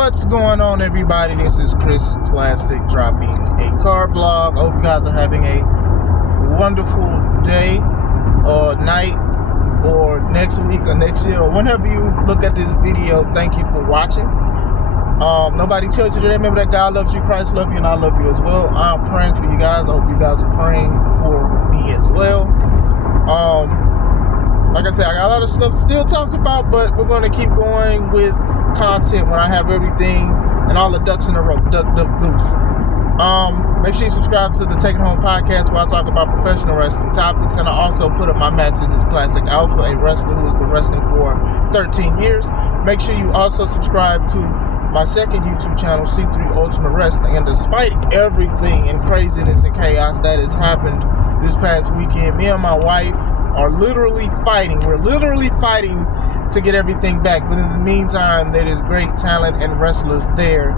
What's going on, everybody? This is Chris Classic dropping a car vlog. I hope you guys are having a wonderful day or night or next week or next year or whenever you look at this video. Thank you for watching. Nobody tells you today, remember that God loves you, Christ loves you, and I love you as well. I'm praying for you guys. I hope you guys are praying for me as well. Like I said, I got a lot of stuff to still talk about, but we're going to keep going with content when I have everything and all the ducks in a row. Duck, goose. Make sure you subscribe to the Take It Home podcast where I talk about professional wrestling topics, and I also put up my matches as Classic Alpha, a wrestler who has been wrestling for 13 years. Make sure you also subscribe to my second YouTube channel, C3 Ultimate Wrestling. And despite everything and craziness and chaos that has happened this past weekend, me and my wife are literally fighting. We're literally fighting to get everything back. But in the meantime, there is great talent and wrestlers there.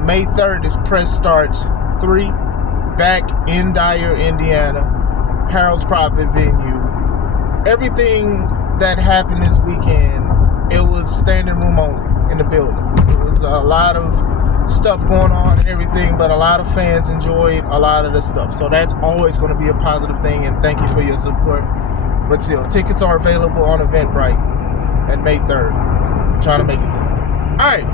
May 3rd is Press Start 3 back in Dyer, Indiana. Harold's Profit venue. Everything that happened this weekend, it was standing room only in the building. It was a lot of stuff going on and everything, but a lot of fans enjoyed a lot of the stuff. So that's always going to be a positive thing, and thank you for your support. But still, tickets are available on Eventbrite at May 3rd. I'm trying to make it there. Alright.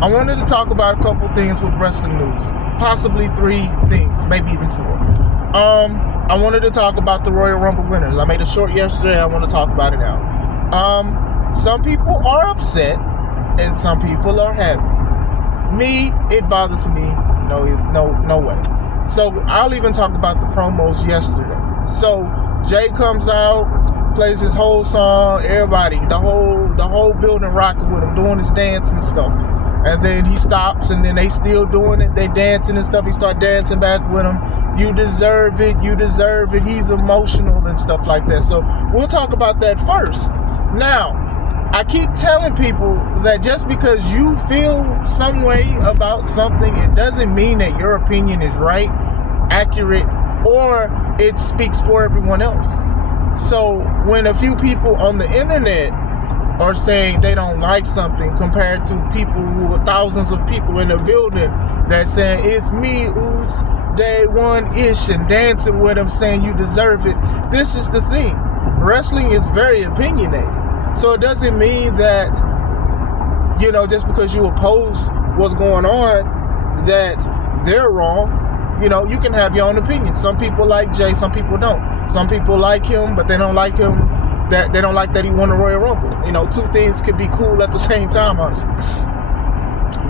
I wanted to talk about a couple things with wrestling news. Possibly 3 things, maybe even 4. I wanted to talk about the Royal Rumble winners. I made a short yesterday. I want to talk about it now. Some people are upset and some people are happy. Me, it bothers me. No way. So I'll even talk about the promos yesterday. So Jay comes out, plays his whole song, everybody, the whole building rocking with him, doing his dance and stuff. And then he stops, and then they still doing it. They dancing and stuff. He start dancing back with him. You deserve it. You deserve it. He's emotional and stuff like that. So we'll talk about that first. Now, I keep telling people that just because you feel some way about something, it doesn't mean that your opinion is right, accurate, or it speaks for everyone else. So when a few people on the internet are saying they don't like something compared to people who are thousands of people in the building that saying it's me who's day one-ish and dancing with them saying you deserve it. This is the thing. Wrestling is very opinionated. So it doesn't mean that, just because you oppose what's going on, that they're wrong. You can have your own opinion. Some people like Jay, some people don't. Some people like him, but they don't like him. That they don't like that he won the Royal Rumble. 2 things could be cool at the same time, honestly.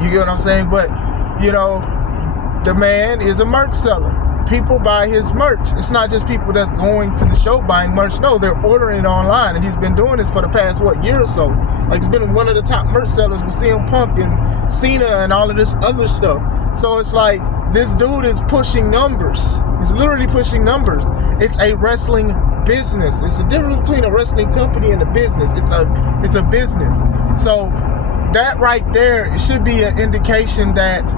You get what I'm saying? But, the man is a merch seller. People buy his merch. It's not just people that's going to the show buying merch. No, they're ordering it online, and he's been doing this for the past, year or so. Like, he's been one of the top merch sellers with CM Punk and Cena and all of this other stuff. So it's like, this dude is pushing numbers. He's literally pushing numbers. It's a wrestling business. It's the difference between a wrestling company and a business. It's a business. So that right there should be an indication that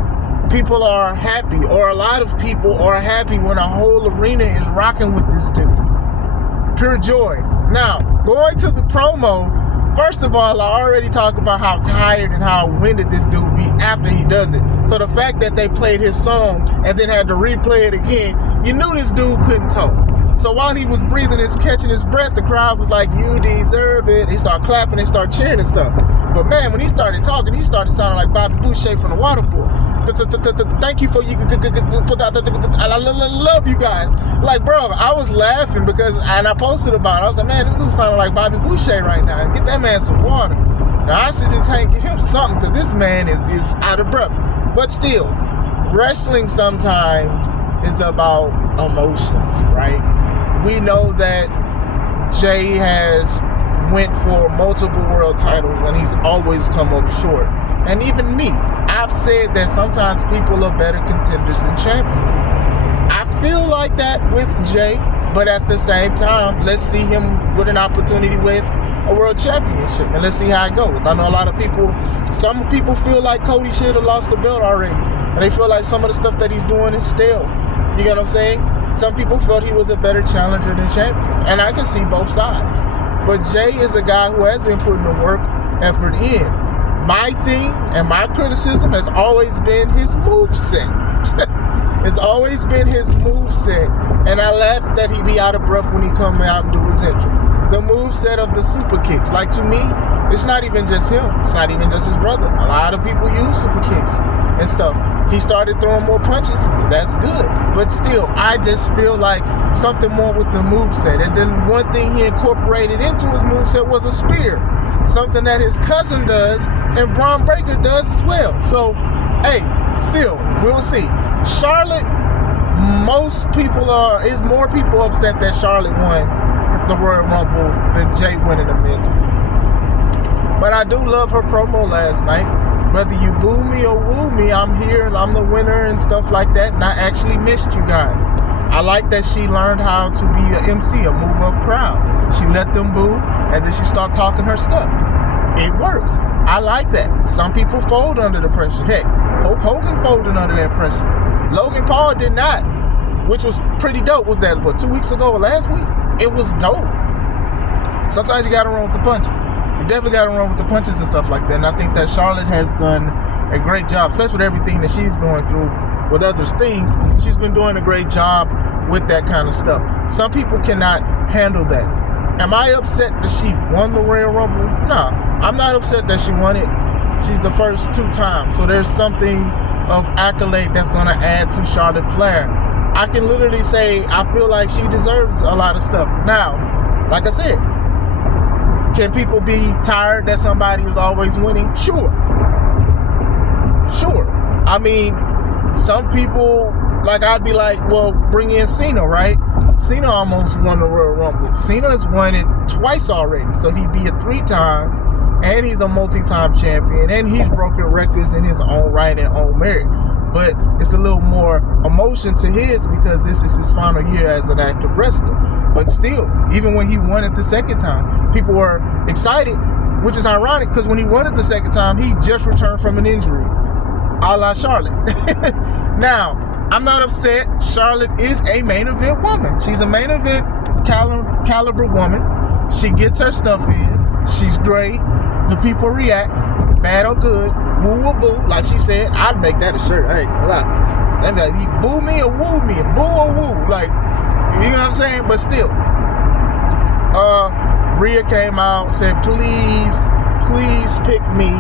people are happy, or a lot of people are happy when a whole arena is rocking with this dude. Pure joy. Now, going to the promo, first of all, I already talked about how tired and how winded this dude be after he does it. So the fact that they played his song and then had to replay it again, you knew this dude couldn't talk. So while he was breathing and catching his breath, the crowd was like, you deserve it. He started clapping and started cheering and stuff. But man, when he started talking, he started sounding like Bobby Boucher from the Waterboy. Thank you for you. I love you guys. Like, bro, I was laughing and I posted about it. I was like, man, this dude sounding like Bobby Boucher right now. Get that man some water. Now, I should just give him something, because this man is out of breath. But still, wrestling sometimes is about emotions, right? We know that Jay has went for multiple world titles, and he's always come up short. And even me, I've said that sometimes people are better contenders than champions. I feel like that with Jay, but at the same time, let's see him with an opportunity with a world championship, and let's see how it goes. I know a lot of people, some people feel like Cody should have lost the belt already, and they feel like some of the stuff that he's doing is stale. You get what I'm saying? Some people felt he was a better challenger than champion, and I can see both sides. But Jay is a guy who has been putting the work effort in. My thing and my criticism has always been his moveset. It's always been his moveset. And I laugh that he be out of breath when he come out and do his entrance. The moveset of the super kicks. Like, to me, it's not even just him. It's not even just his brother. A lot of people use super kicks and stuff. He started throwing more punches. That's good. But still, I just feel like something more with the moveset. And then one thing he incorporated into his moveset was a spear. Something that his cousin does and Braun Breaker does as well. So, hey, still, we'll see. Charlotte, is more people upset that Charlotte won the Royal Rumble than Jay winning the men's. But I do love her promo last night. Whether you boo me or woo me, I'm here and I'm the winner and stuff like that. And I actually missed you guys. I like that she learned how to be an MC, a mover of crowd. She let them boo and then she started talking her stuff. It works. I like that. Some people fold under the pressure. Heck, Hulk Hogan folded under that pressure. Logan Paul did not, which was pretty dope. Was that, 2 weeks ago or last week? It was dope. Sometimes you got to run with the punches. You definitely got to run with the punches and stuff like that. And I think that Charlotte has done a great job, especially with everything that she's going through with other things. She's been doing a great job with that kind of stuff. Some people cannot handle that. Am I upset that she won the Royal Rumble? No, I'm not upset that she won it. She's the first 2 times. So there's something of accolade that's going to add to Charlotte Flair. I can literally say I feel like she deserves a lot of stuff. Now, like I said, can people be tired that somebody is always winning? Sure. I mean, some people, like, I'd be like, well, bring in Cena, right? Cena almost won the Royal Rumble. Cena's won it twice already, so he'd be a 3-time, and he's a multi-time champion, and he's broken records in his own right and own merit. But it's a little more emotion to his because this is his final year as an active wrestler. But still, even when he won it the second time, people were excited, which is ironic because when he won it the second time, he just returned from an injury, a la Charlotte. Now, I'm not upset. Charlotte is a main event woman. She's a main event caliber woman. She gets her stuff in. She's great. The people react, bad or good, woo or boo. Like she said, I'd make that a shirt. I ain't gonna lie. That like, you boo me or woo me, boo or woo. Like, you know what I'm saying? But still, Rhea came out, said, please pick me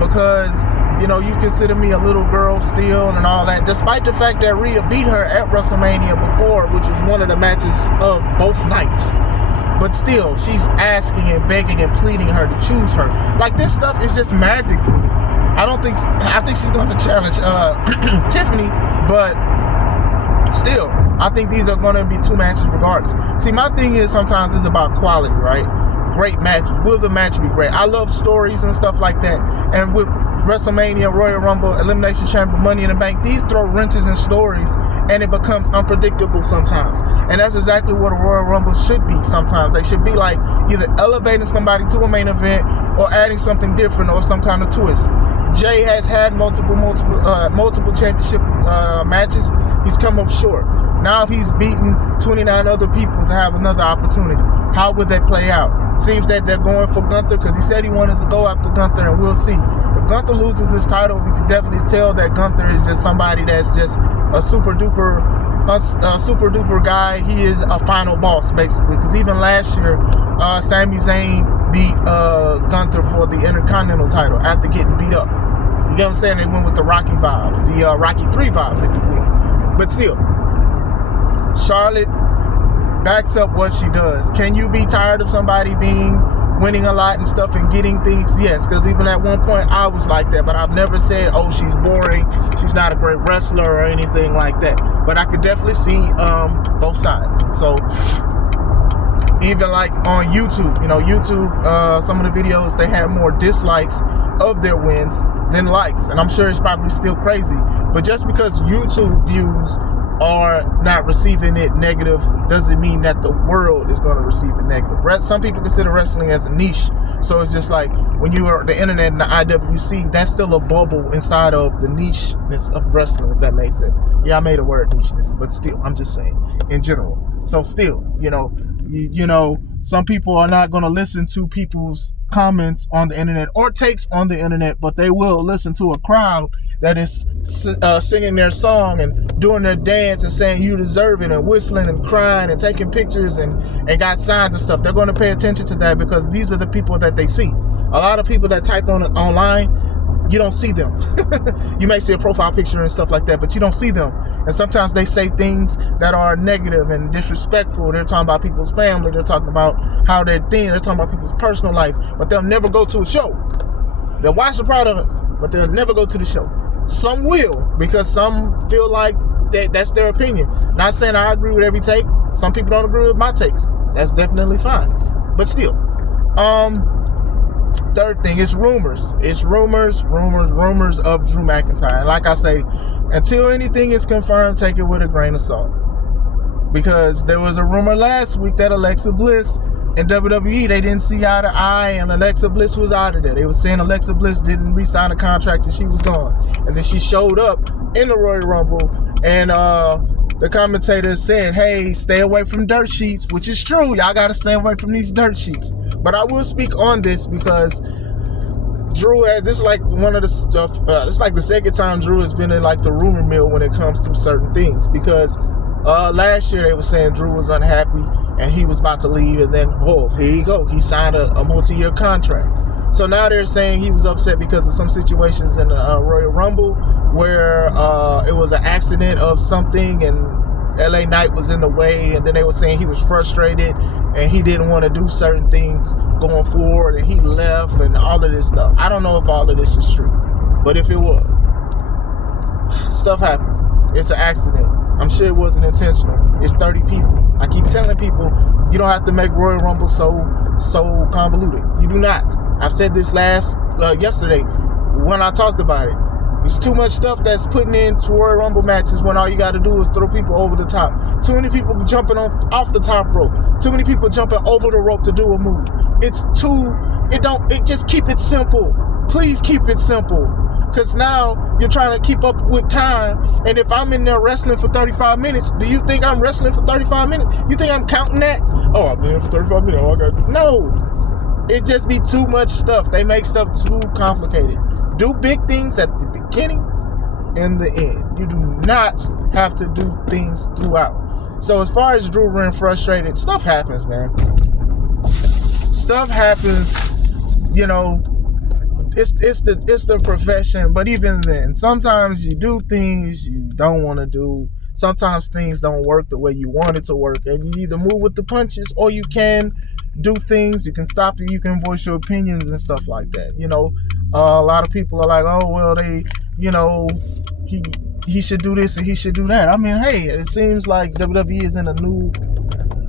because, you know, you consider me a little girl still and all that. Despite the fact that Rhea beat her at WrestleMania before, which was one of the matches of both nights. But still, she's asking and begging and pleading her to choose her. Like, this stuff is just magic to me. I think she's going to challenge Tiffany, but still, I think these are going to be 2 matches regardless. See, my thing is sometimes it's about quality, right? Great matches. Will the match be great? I love stories and stuff like that. And with WrestleMania, Royal Rumble, Elimination Chamber, Money in the Bank, these throw wrenches in stories and it becomes unpredictable sometimes. And that's exactly what a Royal Rumble should be sometimes. They should be like either elevating somebody to a main event or adding something different or some kind of twist. Jay has had multiple championship matches. He's come up short. Now he's beaten 29 other people to have another opportunity. How would that play out? Seems that they're going for Gunther because he said he wanted to go after Gunther, and we'll see. If Gunther loses this title, we can definitely tell that Gunther is just somebody that's just a super duper guy. He is a final boss, basically. Because even last year, Sami Zayn beat Gunther for the Intercontinental title after getting beat up. You get what I'm saying? They went with the Rocky vibes, the Rocky 3 vibes, if you will. But still, Charlotte backs up what she does. Can you be tired of somebody winning a lot and stuff and getting things? Yes, because even at one point I was like that, but I've never said, oh, she's boring, she's not a great wrestler or anything like that. But I could definitely see both sides. So even like on YouTube, some of the videos, they had more dislikes of their wins than likes, and I'm sure it's probably still crazy. But just because YouTube views are not receiving it negative doesn't mean that the world is going to receive it negative. Some people consider wrestling as a niche, so it's just like when you are the internet and the IWC, that's still a bubble inside of the nicheness of wrestling, if that makes sense. Yeah, I made a word nicheness, but still, I'm just saying in general. So still, You know, some people are not going to listen to people's comments on the internet or takes on the internet, but they will listen to a crowd that is singing their song and doing their dance and saying you deserve it and whistling and crying and taking pictures and got signs and stuff. They're going to pay attention to that because these are the people that they see. A lot of people that type online, you don't see them. You may see a profile picture and stuff like that, but you don't see them. And sometimes they say things that are negative and disrespectful. They're talking about people's family. They're talking about how they're thin. They're talking about people's personal life, but they'll never go to a show. They'll watch the products, but they'll never go to the show. Some will, because some feel like that's their opinion. Not saying I agree with every take. Some people don't agree with my takes. That's definitely fine. But still, third thing is rumors. It's rumors of Drew McIntyre. And like I say, until anything is confirmed, take it with a grain of salt. Because there was a rumor last week that Alexa Bliss and WWE, they didn't see eye to eye, and Alexa Bliss was out of there. They were saying Alexa Bliss didn't re-sign a contract and she was gone. And then she showed up in the Royal Rumble, and the commentator said, hey, stay away from dirt sheets, which is true. Y'all got to stay away from these dirt sheets. But I will speak on this because Drew, this is like one of the stuff, it's like the second time Drew has been in like the rumor mill when it comes to certain things. Because last year they were saying Drew was unhappy and he was about to leave, and then, oh, here you go. He signed a multi-year contract. So now they're saying he was upset because of some situations in the Royal Rumble where it was an accident of something and LA Knight was in the way, and then they were saying he was frustrated and he didn't want to do certain things going forward and he left and all of this stuff. I don't know if all of this is true, but if it was, stuff happens. It's an accident. I'm sure it wasn't intentional. It's 30 people. I keep telling people, you don't have to make Royal Rumble so convoluted. You do not. I've said this yesterday when I talked about it. It's too much stuff that's putting into Royal Rumble matches when all you got to do is throw people over the top. Too many people jumping off the top rope. Too many people jumping over the rope to do a move. Just keep it simple. Please keep it simple. Because now you're trying to keep up with time. And if I'm in there wrestling for 35 minutes, do you think I'm wrestling for 35 minutes? You think I'm counting that? Oh, I'm in here for 35 minutes. Oh, I got no. It just be too much stuff. They make stuff too complicated. Do big things at the beginning and the end. You do not have to do things throughout. So as far as Drew being frustrated, stuff happens, man. Stuff happens, you know. It's the profession, but even then, sometimes you do things you don't want to do. Sometimes things don't work the way you want it to work, and you either move with the punches or you can do things. You can stop it. You can voice your opinions and stuff like that. You know, a lot of people are like, oh well, he should do this and he should do that. I mean, hey, it seems like WWE is in a new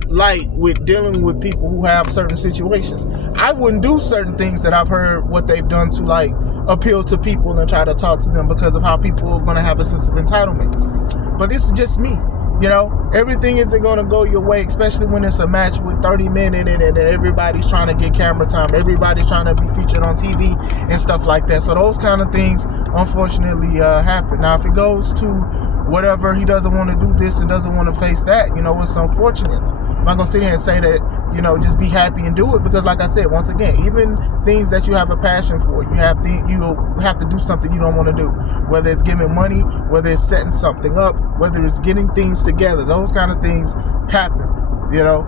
light with dealing with people who have certain situations. I wouldn't do certain things that I've heard what they've done to like appeal to people and try to talk to them because of how people are going to have a sense of entitlement. But this is just me. You know, everything isn't going to go your way, especially when it's a match with 30 men in it and everybody's trying to get camera time. Everybody's trying to be featured on TV and stuff like that. So those kind of things, unfortunately, happen. Now, if it goes to whatever, he doesn't want to do this and doesn't want to face that, you know, it's unfortunate. I'm not going to sit here and say that, you know, just be happy and do it, because like I said, once again, even things that you have a passion for, you have to do something you don't want to do, whether it's giving money, whether it's setting something up, whether it's getting things together. Those kind of things happen, you know.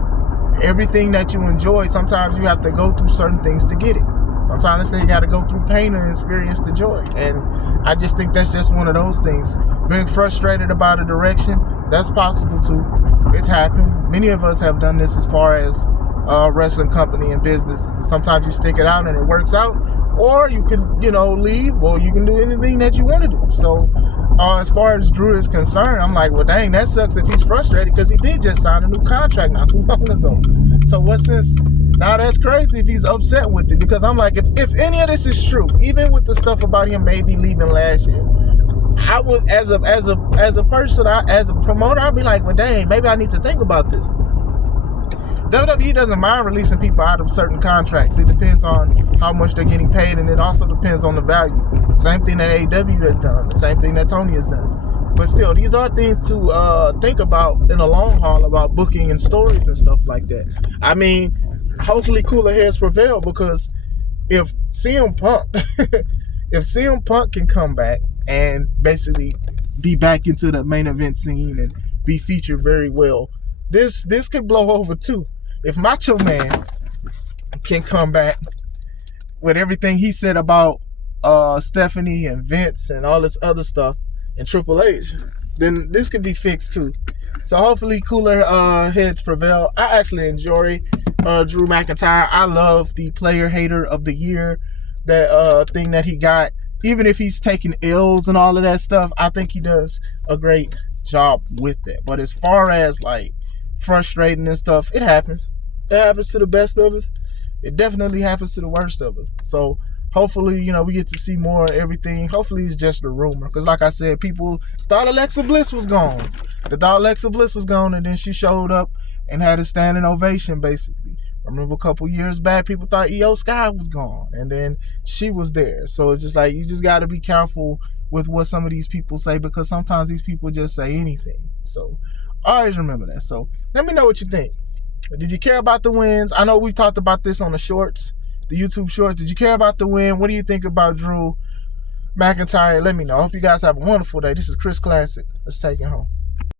Everything that you enjoy, sometimes you have to go through certain things to get it. Sometimes they say you got to go through pain and experience the joy. And I just think that's just one of those things. Being frustrated about a direction, that's possible too. It's happened. Many of us have done this as far as wrestling company and businesses. Sometimes you stick it out and it works out, or you can, you know, leave, or you can do anything that you want to do. So as far as Drew is concerned, I'm like, well, dang, that sucks if he's frustrated, because he did just sign a new contract not too long ago. So what sense? Now that's crazy if he's upset with it, because I'm like, if any of this is true, even with the stuff about him maybe leaving last year, I would, as a person, as a promoter, I'd be like, well, dang, maybe I need to think about this. WWE doesn't mind releasing people out of certain contracts. It depends on how much they're getting paid, and it also depends on the value. Same thing that AEW has done. The same thing that Tony has done. But still, these are things to think about in the long haul about booking and stories and stuff like that. I mean, hopefully cooler heads prevail, because if CM Punk if CM Punk can come back and basically be back into the main event scene and be featured very well, this could blow over too. If Macho Man can come back with everything he said about Stephanie and Vince and all this other stuff and Triple H, then this could be fixed too. So hopefully cooler heads prevail. I actually enjoy Drew McIntyre. I love the player hater of the year, that thing that he got. Even if he's taking L's and all of that stuff, I think he does a great job with that. But as far as like frustrating and stuff, it happens. It happens to the best of us. It definitely happens to the worst of us. So hopefully, we get to see more of everything. Hopefully it's just a rumor. Because like I said, people thought Alexa Bliss was gone. They thought Alexa Bliss was gone, and then she showed up and had a standing ovation, basically. I remember a couple years back, people thought Io Sky was gone, and then she was there. So it's just like, you just got to be careful with what some of these people say, because sometimes these people just say anything. So always remember that. So let me know what you think. Did you care about the wins? I know we've talked about this on the shorts, the YouTube shorts. Did you care about the win? What do you think about Drew McIntyre? Let me know. I hope you guys have a wonderful day. This is Chris Classic. Let's take it home.